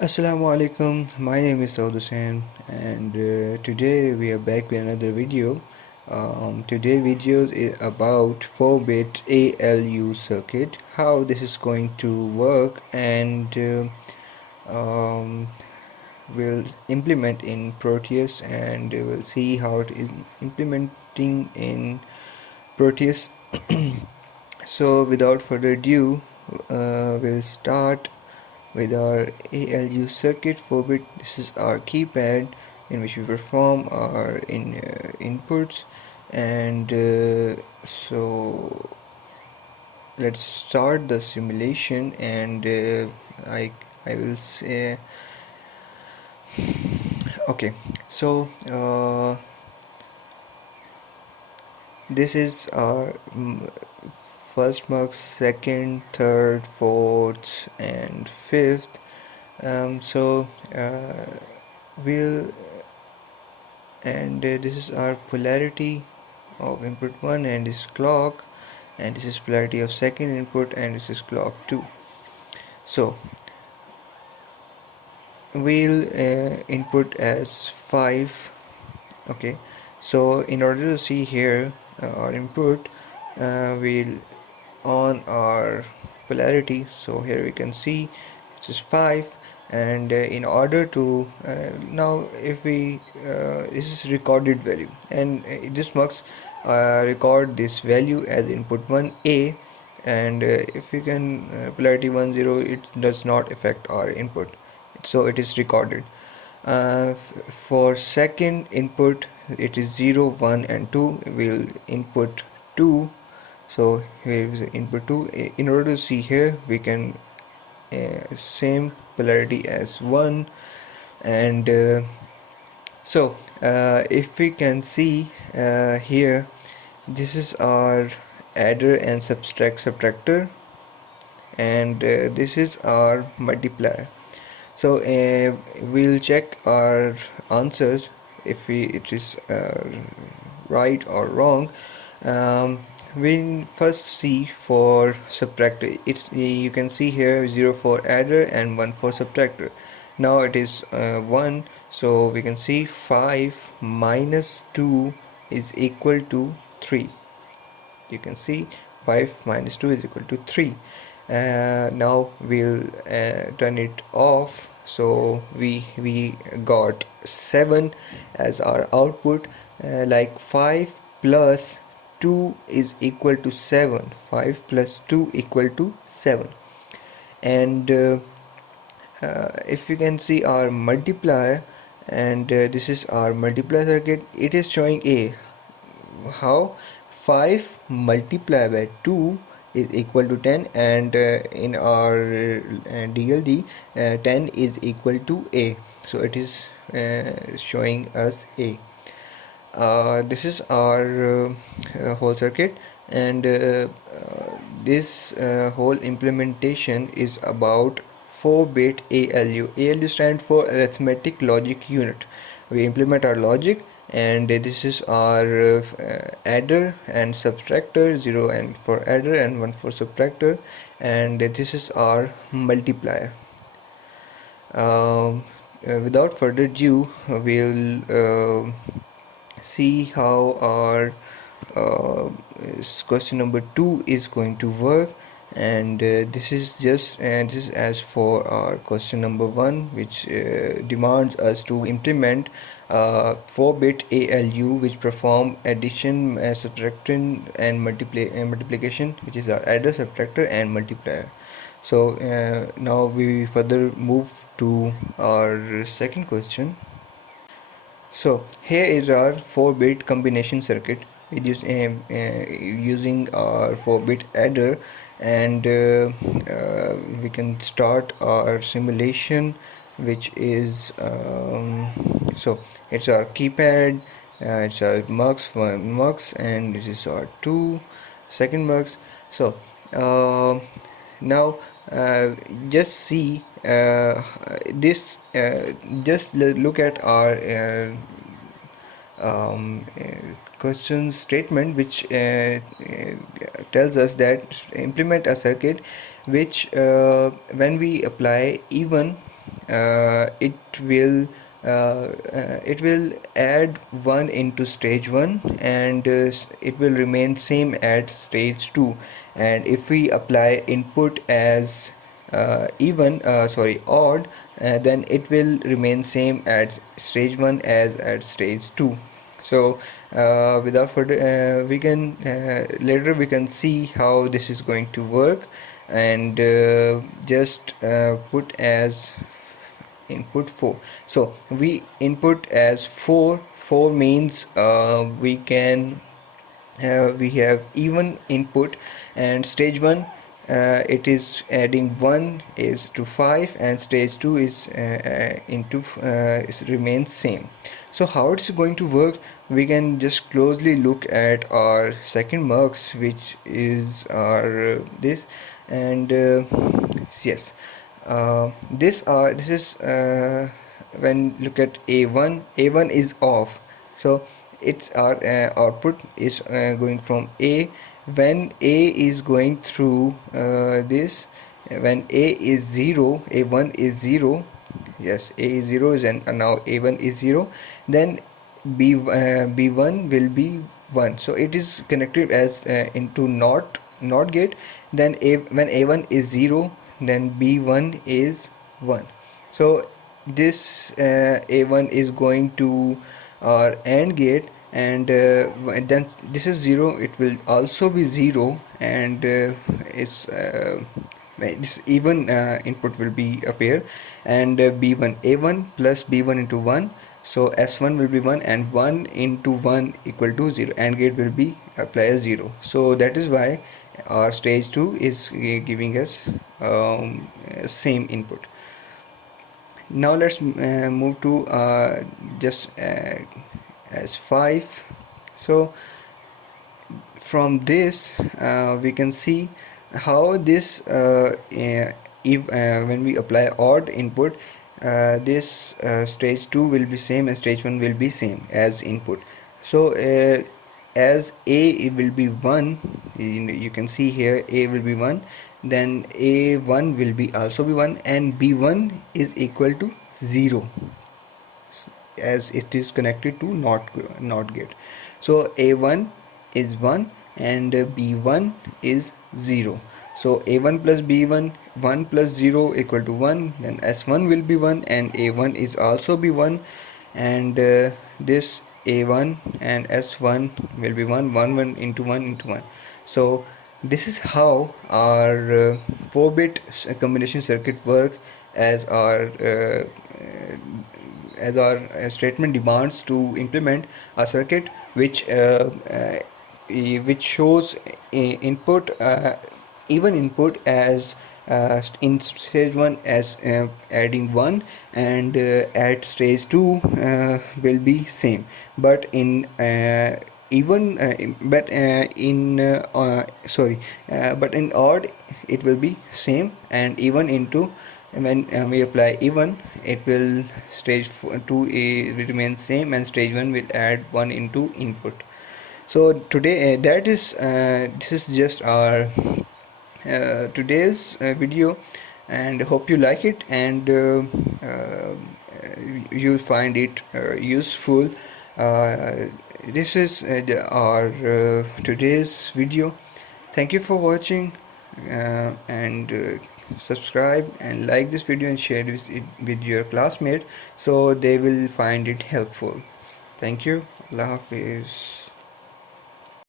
Assalamu alaikum, my name is Saud Hussain and today we are back with another video. Today video is about 4-bit ALU circuit, how this is going to work, and we'll implement in Proteus, and we'll see how it is implementing in Proteus. So without further ado, we'll start with our ALU circuit 4-bit. This is our keypad in which we perform our inputs, and so let's start the simulation, and I will say okay. So this is our first mux, second, third, fourth, and fifth. So we'll and this is our polarity of input 1, and this is clock, and this is polarity of second input, and this is clock 2. So we'll input as 5. Okay, so in order to see here our input, we'll on our polarity. So here we can see this is 5, and in order to now if we this is recorded value, and this must record this value as input 1A, and if you can polarity 1 0, it does not affect our input, so it is recorded. For second input it is 0 1 and 2. We'll input 2, so here is input 2. In order to see here, we can same polarity as 1, and so if we can see here, this is our adder and subtractor, and this is our multiplier. So we'll check our answers if it is right or wrong. We first see for subtractor. You can see here 0 for adder and 1 for subtractor. Now it is 1, so we can see 5 minus 2 is equal to 3. You can see 5 minus 2 is equal to 3. Now we'll turn it off, so we got 7 as our output, like 5 plus 2 is equal to 7. 5 plus 2 equal to 7. And if you can see our multiplier, and this is our multiplier circuit, it is showing A. How? 5 multiplied by 2 is equal to 10, and in our DLD 10 is equal to A, so it is showing us A. This is our whole circuit, and this whole implementation is about 4-bit ALU. ALU stands for arithmetic logic unit. We implement our logic, and this is our adder and subtractor, 0 and for adder and 1 for subtractor, and this is our multiplier. Without further ado, we'll see how our question number 2 is going to work, and this is as for our question number 1, which demands us to implement 4-bit ALU which perform addition, subtraction, and multiplication, which is our adder, subtractor, and multiplier. So now we further move to our second question. So here is our 4-bit combination circuit with using our 4-bit adder, and we can start our simulation, which is so it's our keypad, it's our mux 1 mux, and this is our 2 second mux. So now just see this, just look at our question statement, which tells us that implement a circuit which when we apply even it will add 1 into stage 1, and it will remain same at stage 2. And if we apply input as odd, then it will remain same at stage 1 as at stage 2. So without further we can later we can see how this is going to work. And just put as input 4. So we input as 4 means we have even input. And stage 1, it is adding 1 is to 5, and stage 2 is remains same. So how it's going to work, we can just closely look at our second mux, which is our this. And yes, this is when look at a1 is off. So it's our output is going from a. When a is going through this, when a is 0, a1 is 0. Yes, a is 0 is, and now a1 is 0. Then b1 will be 1. So it is connected as into not gate. Then when a1 is 0, then b1 is 1. So this a1 is going to our AND gate. And then this is 0, it will also be 0. And this even input will be appear. And b1 a1 plus b1 into 1, so s1 will be 1, and 1 into 1 equal to 0. AND gate will be apply as 0. So that is why our stage 2 is giving us same input. Now let's move to just as 5. So from this we can see how this if when we apply odd input, this stage 2 will be same and stage 1 will be same as input. So as a it will be 1, you can see here a will be 1, then a1 will be also be 1, and b1 is equal to 0 as it is connected to not gate. So a1 is 1 and b1 is 0. So a1 plus b1, 1 plus 0 equal to 1. Then s1 will be 1 and a1 is also be 1. And this a1 and s1 will be 1, 1, 1 into 1 into 1. So this is how our 4-bit combination circuit work as our statement demands to implement a circuit which shows input even input as in stage 1 as adding 1, and at stage 2 will be same, but in even but in but in odd it will be same, and even into when we apply even, it will stage 2 will remain same, and stage 1 will add 1 into input. So today this is just our today's video, and hope you like it, and you'll find it useful. This is our today's video. Thank you for watching, and subscribe and like this video and share it with your classmates so they will find it helpful. Thank you. Allah Hafiz.